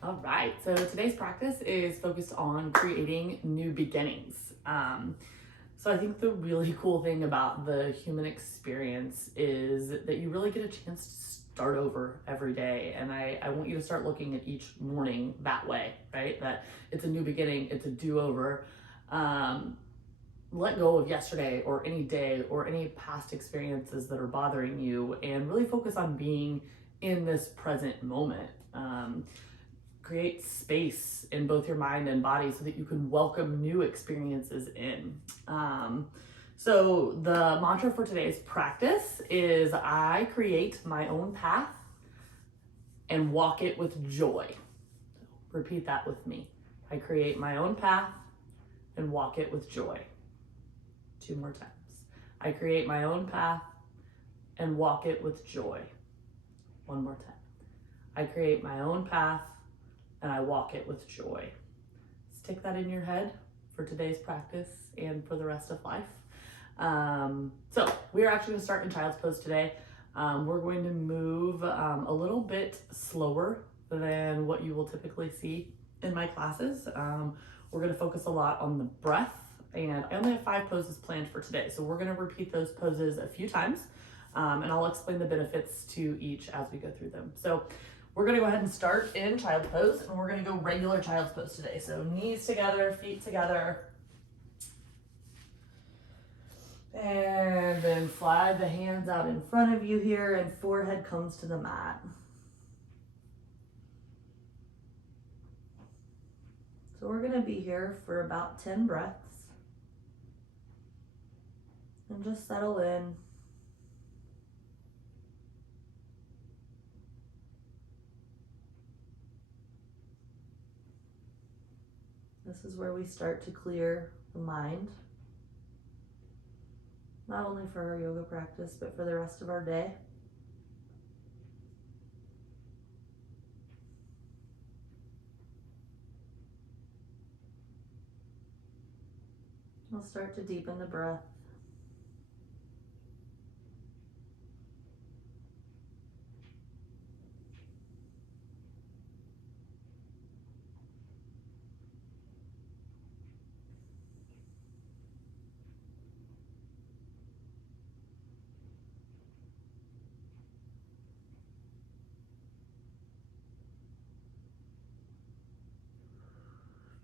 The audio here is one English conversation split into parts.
All right, so today's practice is focused on creating new beginnings. So I think the really cool thing about the human experience is that you really get a chance to start over every day. And I want you to start looking at each morning that way, right? That it's a new beginning, it's a do-over. Let go of yesterday or any day or any past experiences that are bothering you and really focus on being in this present moment. Create space in both your mind and body so that you can welcome new experiences in. So the mantra for today's practice is I create my own path and walk it with joy. Repeat that with me. I create my own path and walk it with joy. 2 more times. I create my own path and walk it with joy. 1 more time. I create my own path and I walk it with joy. Stick that in your head for today's practice and for the rest of life. So we're actually going to start in child's pose today. We're going to move a little bit slower than what you will typically see in my classes. We're going to focus a lot on the breath, and I only have 5 poses planned for today. So we're going to repeat those poses a few times, and I'll explain the benefits to each as we go through them. So we're going to go ahead and start in child pose, and we're going to go regular child's pose today. So knees together, feet together. And then slide the hands out in front of you here, and forehead comes to the mat. So we're going to be here for about 10 breaths. And just settle in. This is where we start to clear the mind, not only for our yoga practice, but for the rest of our day. We'll start to deepen the breath.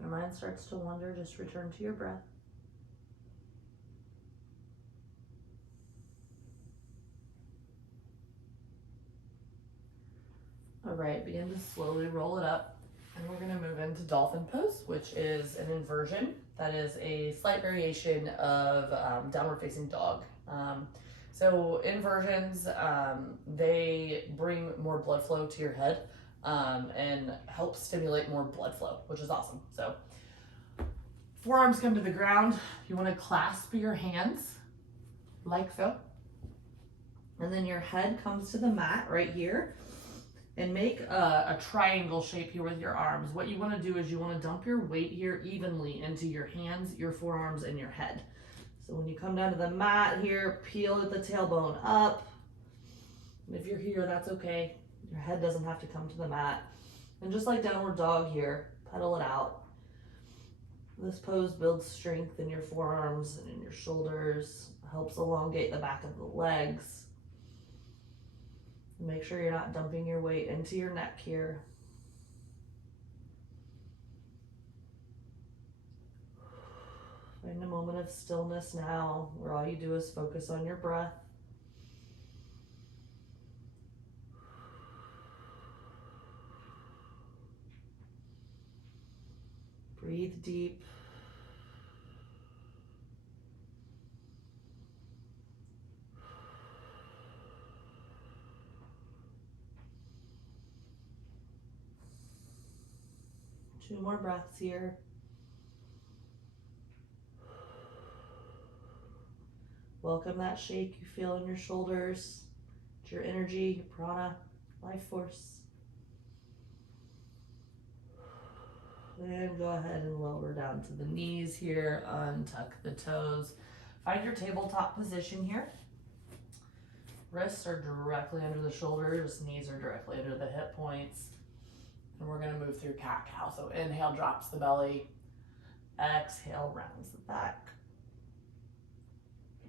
Your mind starts to wander, just return to your breath. All right, begin to slowly roll it up. And we're gonna move into dolphin pose, which is an inversion. That is a slight variation of downward facing dog. So inversions, they bring more blood flow to your head and help stimulate more blood flow, which is awesome. So forearms come to the ground. You wanna clasp your hands like so. And then your head comes to the mat right here. And make a triangle shape here with your arms. What you want to do is you want to dump your weight here evenly into your hands, your forearms, and your head. So when you come down to the mat here, peel the tailbone up. And if you're here, that's okay. Your head doesn't have to come to the mat. And just like downward dog here, pedal it out. This pose builds strength in your forearms and in your shoulders, helps elongate the back of the legs. Make sure you're not dumping your weight into your neck here. Find a moment of stillness now where all you do is focus on your breath. Breathe deep. Two more breaths here. Welcome that shake you feel in your shoulders. It's your energy, your prana, life force. Then go ahead and lower down to the knees here, untuck the toes. Find your tabletop position here. Wrists are directly under the shoulders, knees are directly under the hip points. And we're gonna move through cat-cow. So inhale, drops the belly. Exhale, rounds the back.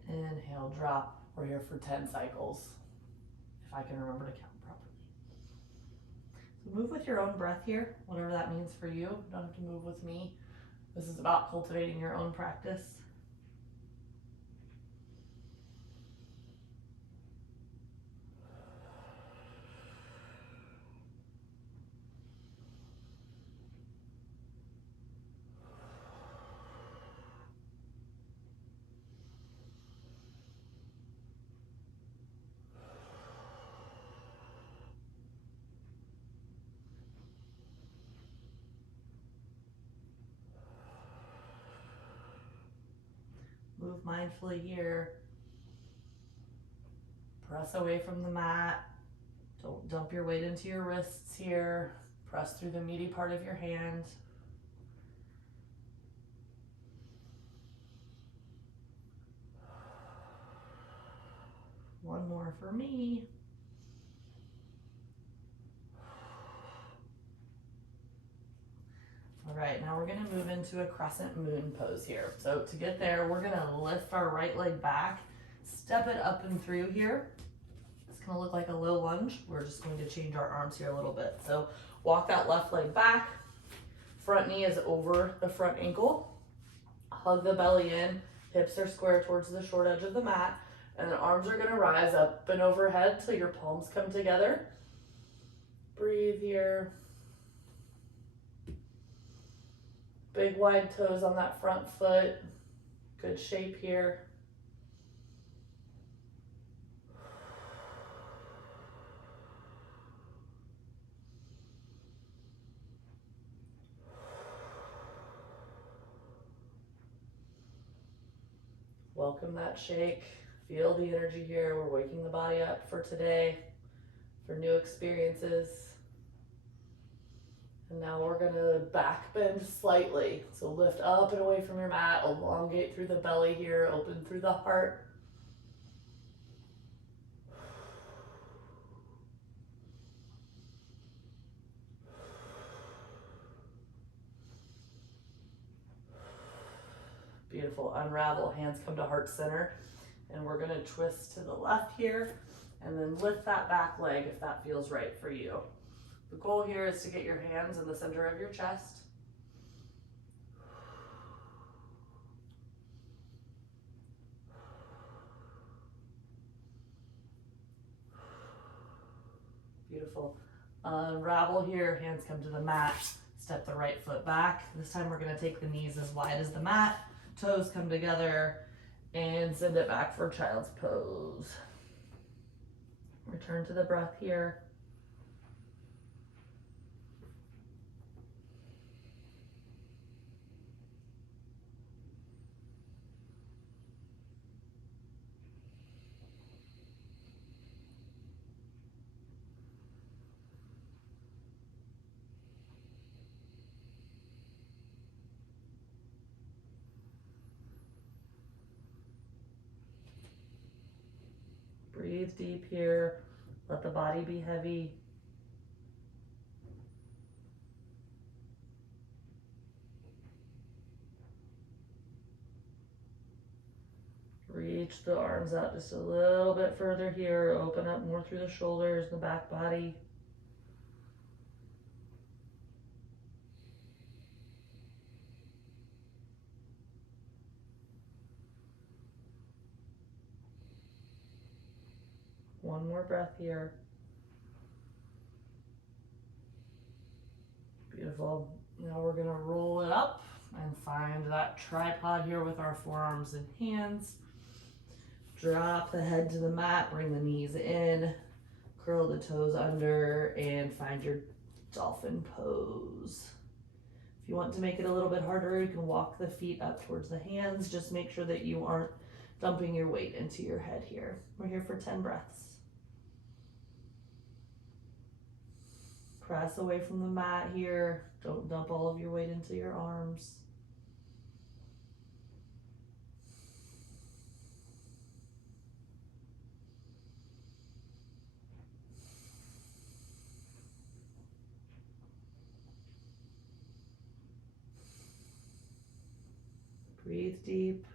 Inhale, drop. We're here for 10 cycles, if I can remember to count properly. So move with your own breath here, whatever that means for you. You don't have to move with me. This is about cultivating your own practice. Move mindfully here. Press away from the mat. Don't dump your weight into your wrists here. Press through the meaty part of your hand. One more for me. All right, now we're gonna move into a crescent moon pose here. So to get there, we're gonna lift our right leg back, step it up and through here. It's gonna look like a low lunge. We're just going to change our arms here a little bit. So walk that left leg back, front knee is over the front ankle, hug the belly in, hips are square towards the short edge of the mat, and the arms are gonna rise up and overhead till your palms come together. Breathe here. Big wide toes on that front foot. Good shape here. Welcome that shake. Feel the energy here. We're waking the body up for today, for new experiences. And now we're gonna back bend slightly. So lift up and away from your mat, elongate through the belly here, open through the heart. Beautiful. Unravel, hands come to heart center. And we're gonna twist to the left here and then lift that back leg if that feels right for you. The goal here is to get your hands in the center of your chest. Beautiful. Unravel here, hands come to the mat, step the right foot back. This time we're gonna take the knees as wide as the mat, toes come together, and send it back for child's pose. Return to the breath here. Breathe deep here. Let the body be heavy. Reach the arms out just a little bit further here. Open up more through the shoulders, the back body. One more breath here. Beautiful. Now we're gonna roll it up and find that tripod here with our forearms and hands. Drop the head to the mat, bring the knees in, curl the toes under, and find your dolphin pose. If you want to make it a little bit harder, you can walk the feet up towards the hands. Just make sure that you aren't dumping your weight into your head here. We're here for 10 breaths. Press away from the mat here. Don't dump all of your weight into your arms. Breathe deep.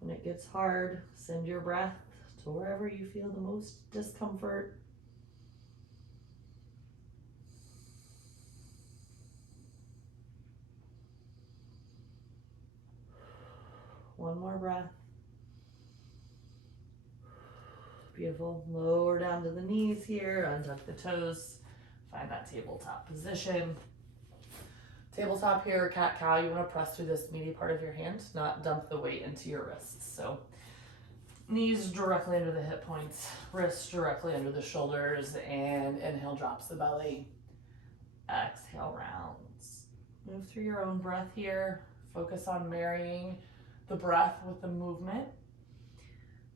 When it gets hard, send your breath to wherever you feel the most discomfort. One more breath. Beautiful. Lower down to the knees here, untuck the toes, find that tabletop position. Tabletop here, cat-cow, you want to press through this meaty part of your hand, not dump the weight into your wrists. So knees directly under the hip points, wrists directly under the shoulders, and inhale, drops the belly. Exhale, rounds. Move through your own breath here. Focus on marrying the breath with the movement.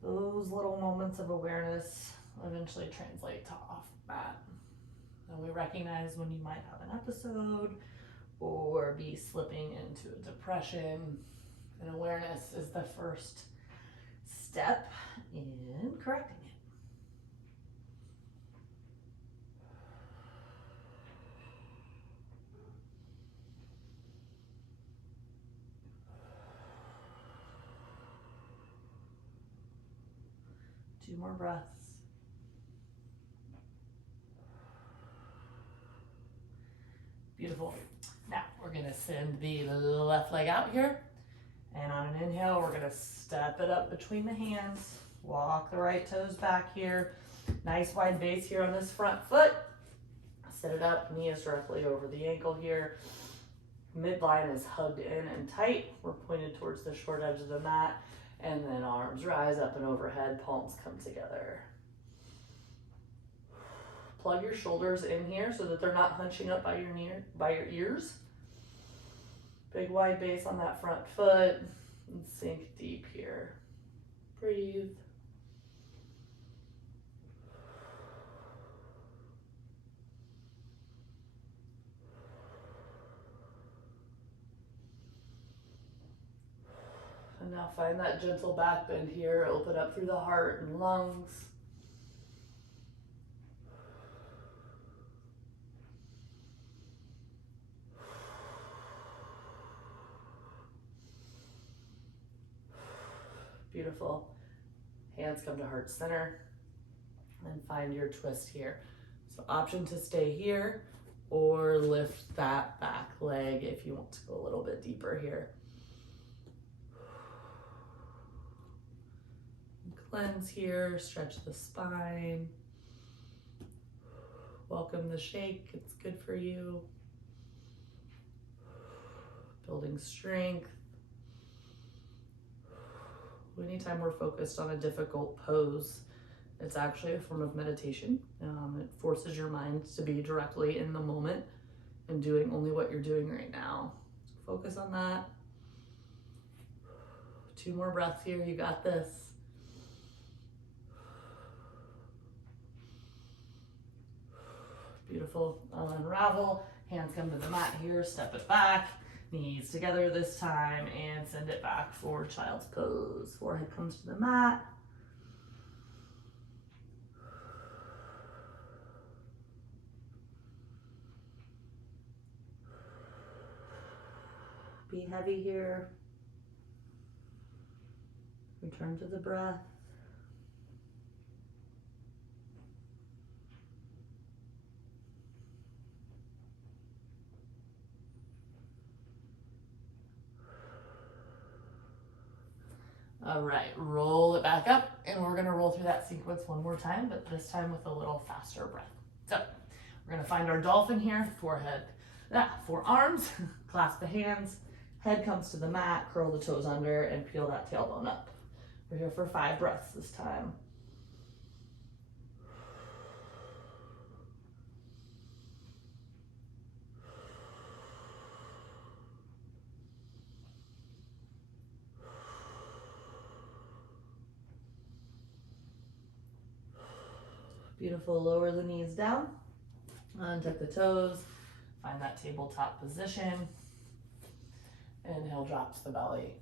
Those little moments of awareness eventually translate to off mat. And we recognize when you might have an episode or be slipping into a depression. And awareness is the first step in correcting it. Two more breaths. Beautiful. Now we're gonna send the left leg out here. And on an inhale, we're gonna step it up between the hands. Walk the right toes back here. Nice wide base here on this front foot. Sit it up, knee is directly over the ankle here. Midline is hugged in and tight. We're pointed towards the short edge of the mat. And then arms rise up and overhead, palms come together. Plug your shoulders in here so that they're not hunching up by your ears. Big wide base on that front foot, and sink deep here. Breathe. And now find that gentle back bend here. Open up through the heart and lungs. Beautiful. Hands come to heart center. And find your twist here. So option to stay here or lift that back leg if you want to go a little bit deeper here. Cleanse here, stretch the spine. Welcome the shake, it's good for you. Building strength. Anytime we're focused on a difficult pose, it's actually a form of meditation. It forces your mind to be directly in the moment and doing only what you're doing right now. So focus on that. Two more breaths here, you got this. Beautiful. I'll unravel. Hands come to the mat here, step it back. Knees together this time and send it back for child's pose. Forehead comes to the mat. Be heavy here. Return to the breath. All right, roll it back up, and we're gonna roll through that sequence one more time, but this time with a little faster breath. So we're gonna find our dolphin here, forearms, clasp the hands, head comes to the mat, curl the toes under, and peel that tailbone up. We're here for 5 breaths this time. Beautiful, lower the knees down, untuck the toes, find that tabletop position. Inhale, drops the belly.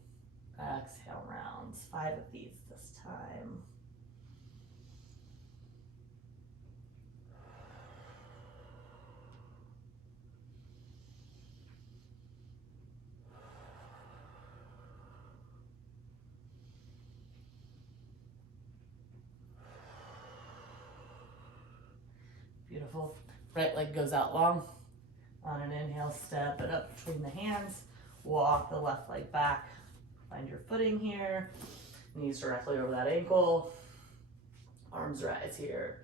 Exhale, rounds. 5 of these this time. Beautiful. Right leg goes out long. On an inhale, step it up between the hands. Walk the left leg back. Find your footing here. Knees directly over that ankle. Arms rise here.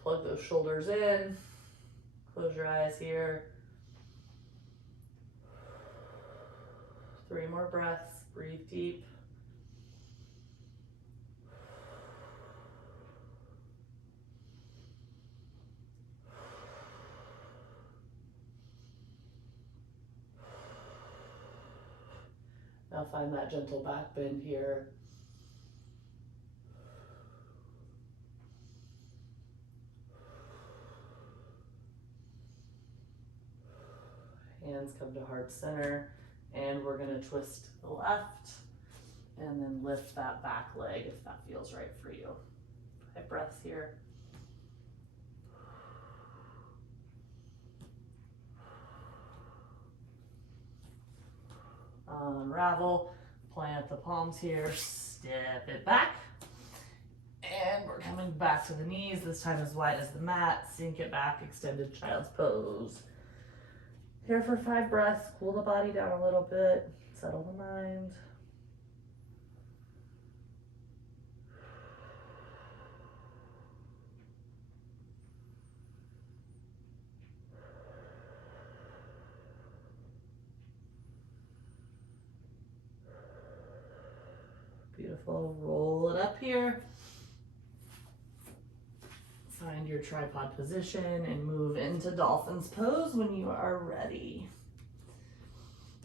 Plug those shoulders in. Close your eyes here. 3 more breaths. Breathe deep. Now find that gentle back bend here. Hands come to heart center, and we're gonna twist to the left and then lift that back leg if that feels right for you. 5 breaths here. Unravel, plant the palms here, step it back. And we're coming back to the knees, this time as wide as the mat. Sink it back, extended child's pose. Here for 5 breaths, cool the body down a little bit, settle the mind. Beautiful, roll it up here. Find your tripod position and move into dolphin's pose when you are ready.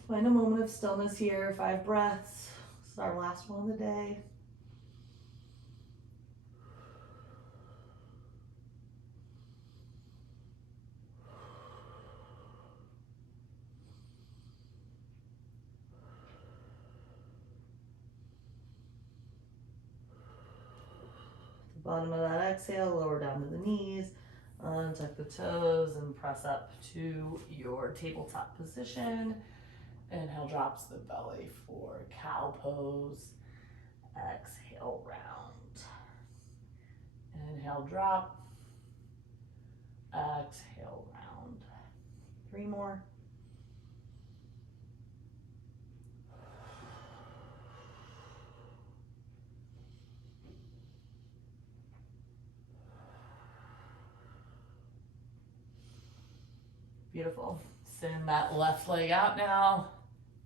Find a moment of stillness here, 5 breaths. This is our last one of the day. Bottom of that exhale, lower down to the knees, untuck the toes and press up to your tabletop position. Inhale, drops the belly for cow pose. Exhale, round. Inhale, drop. Exhale, round. 3 more. Beautiful. Send that left leg out now.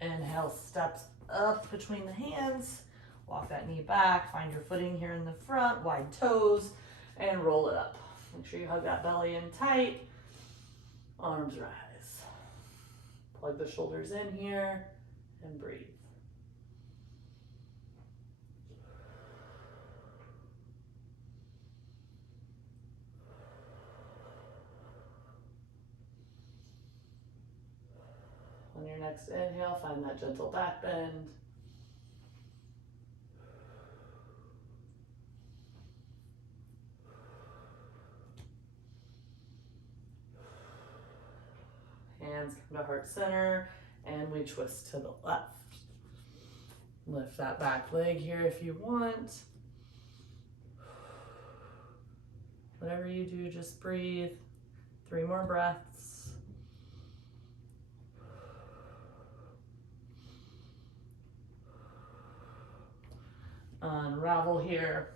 Inhale, steps up between the hands. Walk that knee back. Find your footing here in the front. Wide toes. And roll it up. Make sure you hug that belly in tight. Arms rise. Plug the shoulders in here. And breathe. On your next inhale, find that gentle back bend. Hands come to heart center, and we twist to the left. Lift that back leg here if you want. Whatever you do, just breathe. 3 more breaths. Unravel here.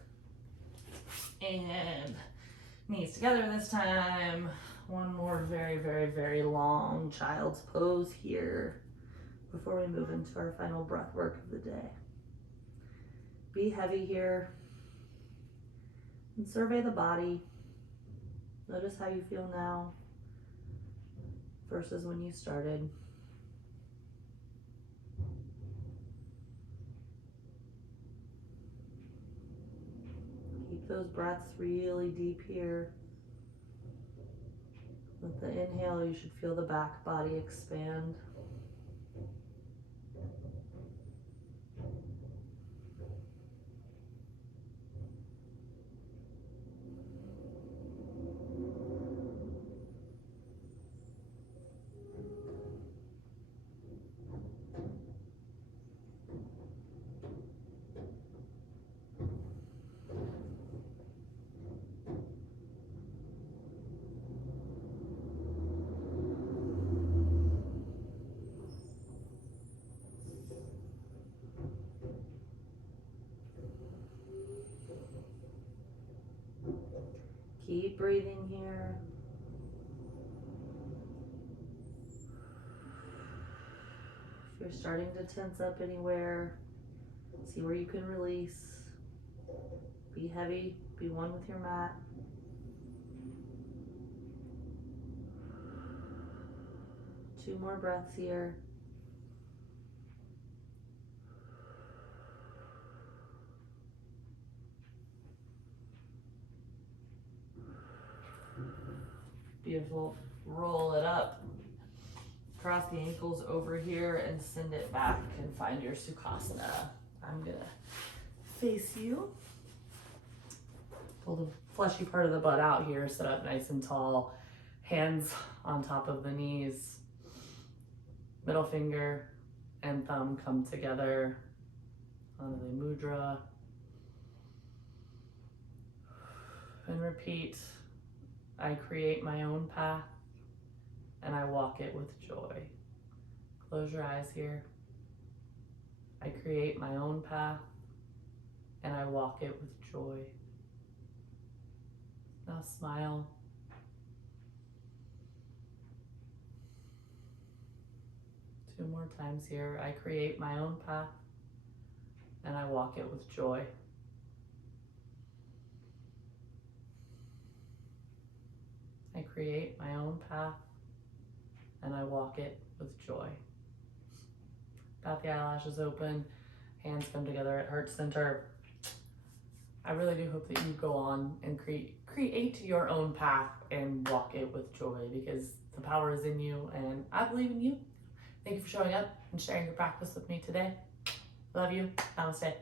And knees together this time. One more very, very, very long child's pose here before we move into our final breath work of the day. Be heavy here and survey the body. Notice how you feel now versus when you started. Keep those breaths really deep here. With the inhale, you should feel the back body expand. Keep breathing here. If you're starting to tense up anywhere, see where you can release. Be heavy, be one with your mat. Two more breaths here. Beautiful. Roll it up. Cross the ankles over here and send it back and find your Sukhasana. I'm gonna face you. Pull the fleshy part of the butt out here, sit up nice and tall. Hands on top of the knees. Middle finger and thumb come together. Anjali Mudra. And repeat. I create my own path and I walk it with joy. Close your eyes here. I create my own path and I walk it with joy. Now smile. Two more times here. I create my own path and I walk it with joy. I create my own path and I walk it with joy. Bat the eyelashes open, hands come together at heart center. I really do hope that you go on and create your own path and walk it with joy, because the power is in you and I believe in you. Thank you for showing up and sharing your practice with me today. Love you. Namaste.